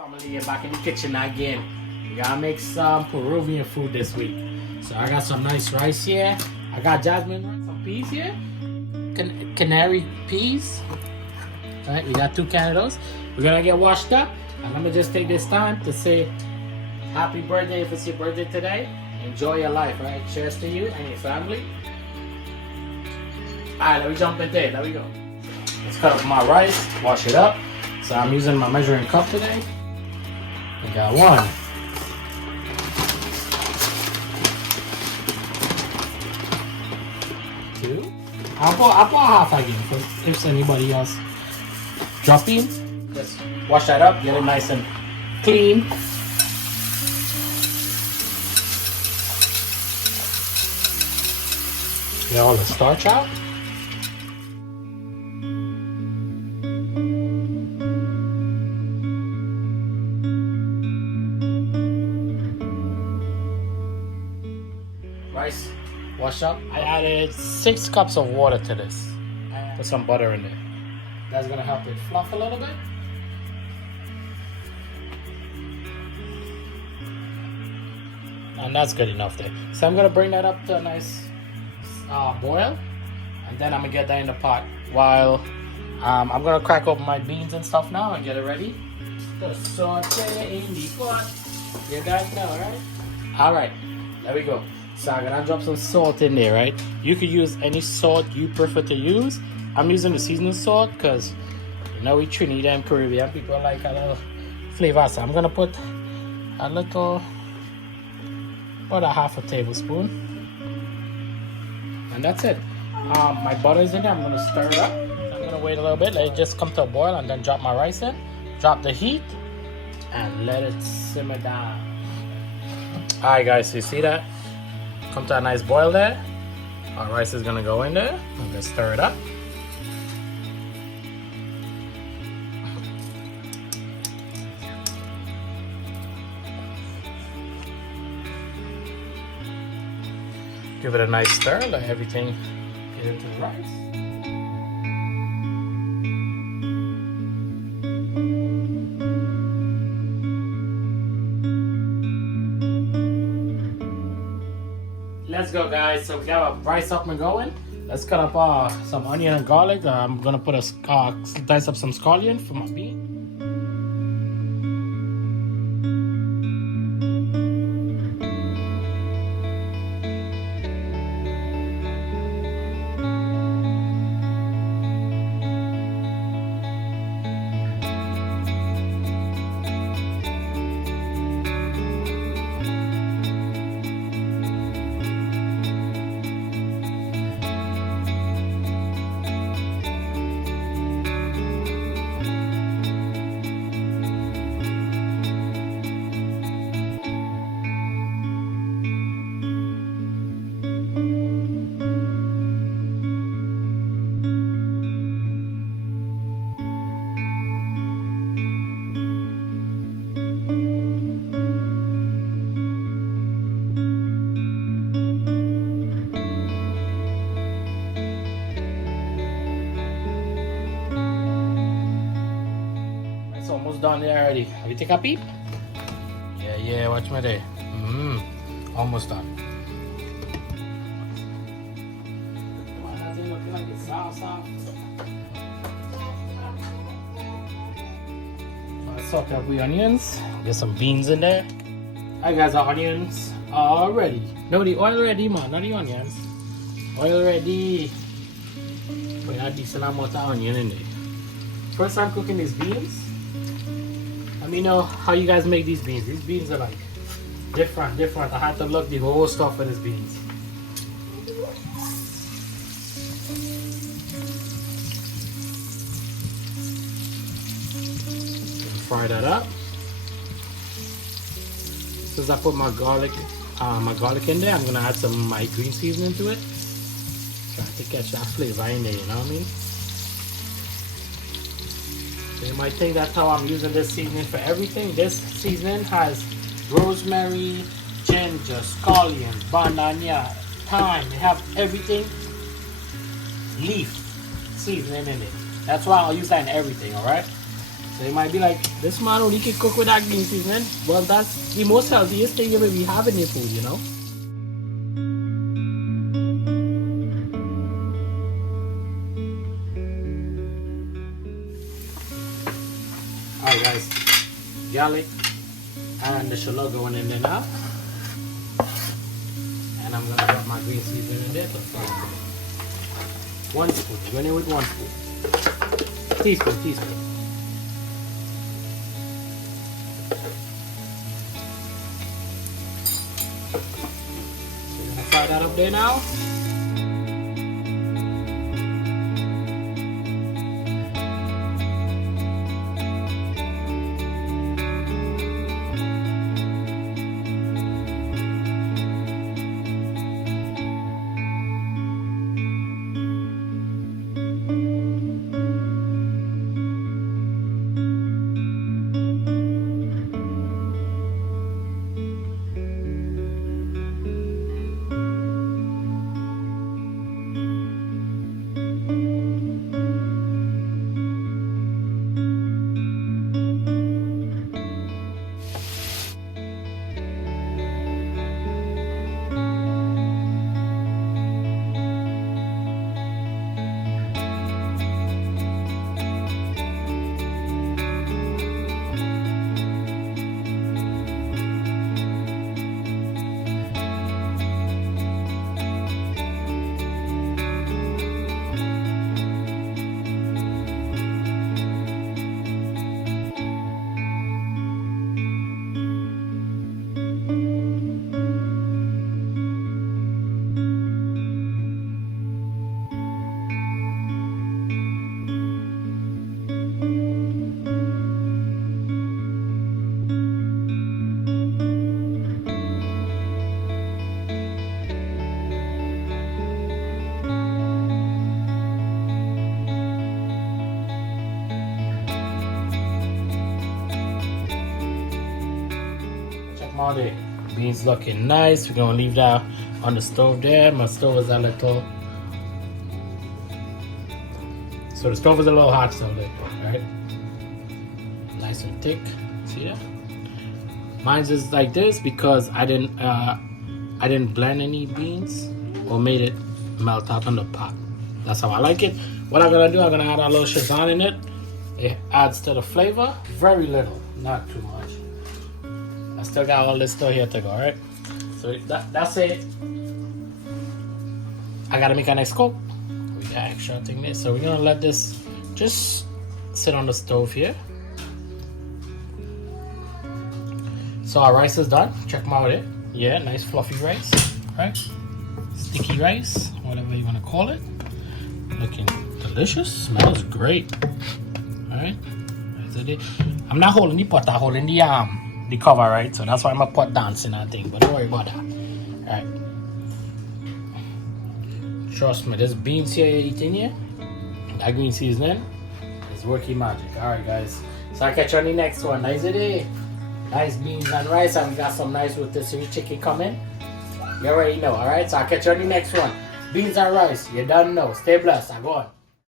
Family, you're back in the kitchen again. We gotta make some Peruvian food this week. So I got some nice rice here. I got Jasmine some peas here. Canary peas. Alright, we got 2 cans of those. We're gonna get washed up. And I'm gonna just take this time to say happy birthday if it's your birthday today. Enjoy your life, right? Cheers to you and your family. Alright, let me jump in there. There we go. Let's cut up my rice, wash it up. So I'm using my measuring cup today. I got 1. 2. I'll pour half again if anybody else drop in. Just wash that up, get it nice and clean. Get all the starch out. Rice, wash up. I added 6 cups of water to this. Put some butter in there. That's gonna help it fluff a little bit. And that's good enough there. So I'm gonna bring that up to a nice boil, and then I'm gonna get that in the pot while I'm gonna crack open my beans and stuff now and get it ready. Gonna saute in the pot. You guys know, right? All right, there we go. So I'm gonna drop some salt in there, right? You could use any salt you prefer to use. I'm using the seasoning salt because you know we Trinidad and Caribbean people like a little flavor. So I'm gonna put a little, about a half a tablespoon, and that's it. My butter is in there. I'm gonna stir it up. I'm gonna wait a little bit, let it just come to a boil, and then drop my rice in. Drop the heat and let it simmer down. All right, guys, so you see that? Come to a nice boil there. Our rice is gonna go in there. I'm gonna stir it up. Give it a nice stir, let everything get into the rice. Let's go, guys. So we got our rice up and going. Let's cut up some onion and garlic. I'm gonna put dice up some scallion for my bean. Almost done there already. Have you take a peep? Yeah, watch me there. Almost done. Why does it look like it's soft? Let's soak up the onions. Get some beans in there. Alright, guys, our onions are ready. No, the oil ready, man, not the onions. Oil ready. Put a decent amount of onion in there. First time cooking these beans. Let me know how you guys make these beans. These beans are like different. I had to look the whole stuff for these beans. Fry that up. Since I put my garlic in there, I'm gonna add some of my green seasoning to it. Try to catch that flavor in there, you know what I mean? You might think that's how I'm using this seasoning for everything. This seasoning has rosemary, ginger, scallion, banana, thyme. They have everything leaf seasoning in it. That's why I'll use that in everything, alright? So you might be like, this man only can cook with that green seasoning. Well, that's the most healthiest thing you may be having in your food, you know? Alright guys, garlic and the shallot going in there now. And I'm gonna put my green seasoning in there to fry. 1 spoon, going in with 1 spoon. Teaspoon. So you're gonna fry that up there now. All the beans looking nice. We're gonna leave that on the stove there. My stove is a little, so the stove is a little hot still there, right? Nice and thick. See that? Mine's is like this because I didn't blend any beans or made it melt out on the pot. That's how I like it. What I'm gonna do, I'm gonna add a little Shazam in it. It adds to the flavor. Very little, not too much. I still got all this stuff here to go, alright? So that's it. I gotta make a next coat. We got extra thing there. So we're gonna let this just sit on the stove here. So our rice is done. Check them out here. Yeah, nice fluffy rice, right? Sticky rice, whatever you wanna call it. Looking delicious, smells great. Alright. I'm not holding the pot, I'm holding the cover, right? So that's why I'm gonna put dancing and thing, but don't worry about that. Alright. Trust me, this beans here you're eating here, that green seasoning is working magic. Alright guys. So I'll catch you on the next one. Nice day. Nice beans and rice, and we got some nice rotisserie chicken coming. You already know, alright? So I'll catch you on the next one. Beans and rice, you don't know. Stay blessed. I go on.